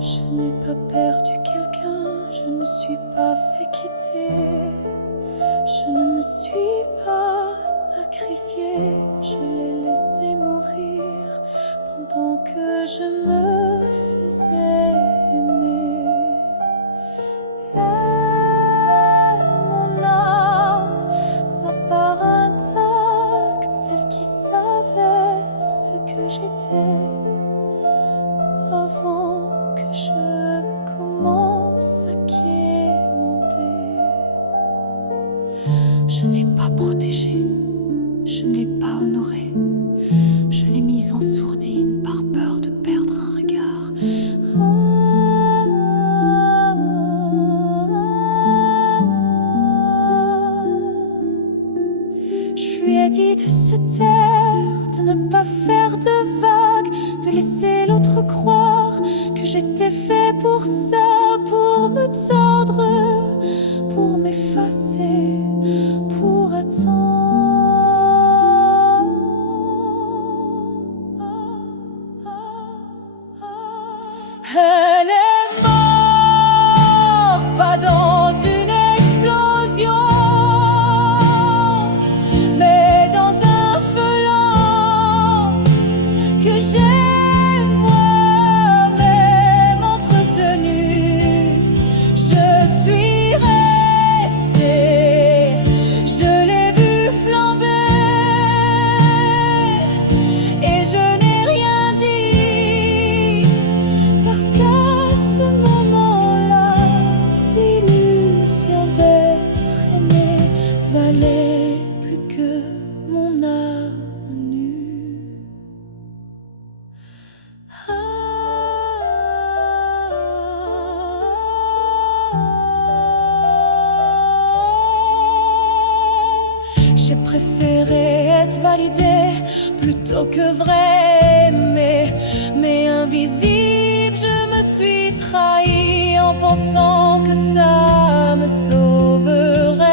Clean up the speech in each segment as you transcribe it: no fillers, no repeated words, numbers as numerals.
Je n'ai pas perdu quelqu'un, je ne me suis pas fait quitter. Je ne me suis pas sacrifiée, je l'ai laissé mourir pendant que je me faisais aimer. Mon âme, ma part intacte, celle qui savait ce que j'étais avant que je commence à quémander. Je n'ai pas protégé, je ne l'ai pas honoré, je l'ai mise en sourdine par peur de perdre un regard. Je lui ai dit de se taire, de ne pas faire de vagues, de laisser l'autre croire que j'étais fait pour ça, pour me tordre, pour m'effacer, pour attendre. Elle est morte, pas dans une explosion, mais dans un feu lent que j'ai moi-même entretenu. Je suis restée, je l'ai vu flamber et je n'ai rien dit, parce qu'à ce moment-là, l'illusion d'être aimé valait plus que mon âme nue. J'ai préféré être validée plutôt que vrai aimée, mais invisible, je me suis trahie en pensant que ça me sauverait.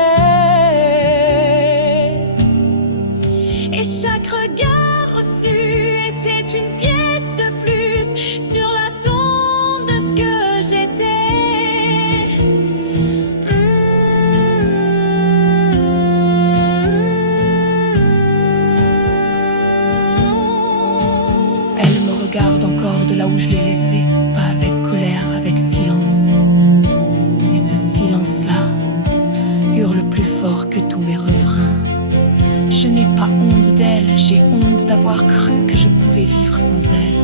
Et chaque regard reçu était une pièce de plus sur la tombe de ce que j'étais. Elle me regarde encore de là où je l'ai laissée, pas avec colère, avec silence. Et ce silence-là hurle plus fort que tous mes refrains. Je n'ai pas honte d'elle, j'ai honte d'avoir cru que je pouvais vivre sans elle.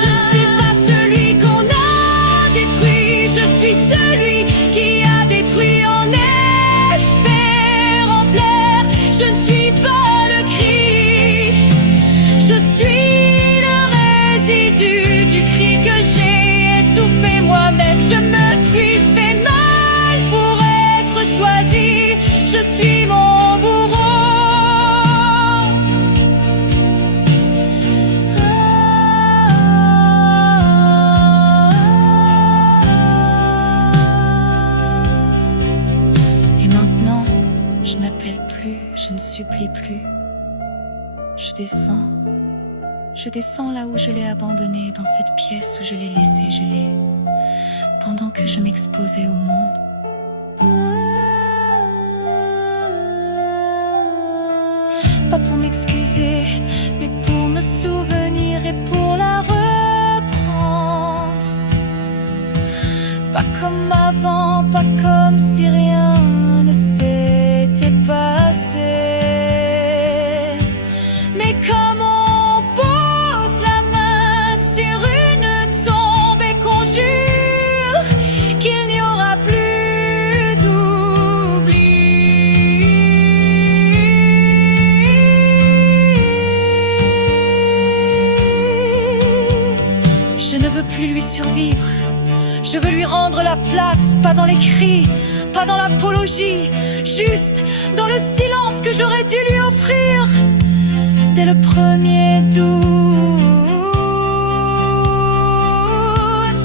Je ne suis pas celui qu'on a détruit, je suis celui qui a détruit en espérant plaire. Je ne suis pas le cri, je suis le résidu du cri que j'ai étouffé moi-même. Je me suis fait mal pour être choisi, je suis mon bourreau. Et maintenant, je n'appelle plus, je ne supplie plus. Je descends là où je l'ai abandonné, dans cette pièce où je l'ai laissé geler, pendant que je m'exposais au monde. Pas pour m'excuser, mais pour me souvenir et pour la reprendre. Pas comme avant, pas comme si rien ne s'était passé, mais comme on pose la main sur une tombe et qu'on jure qu'il n'y aura plus d'oubli. Je ne veux plus lui survivre, je veux lui rendre la place, pas dans les cris, pas dans l'apologie, juste dans le silence que j'aurais dû lui offrir dès le premier doute.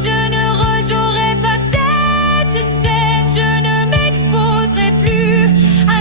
Je ne rejouerai pas cette scène, je ne m'exposerai plus à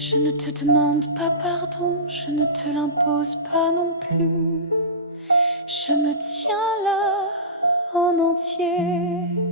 Je ne te demande pas pardon, je ne te l'impose pas non plus. Je me tiens là en entier.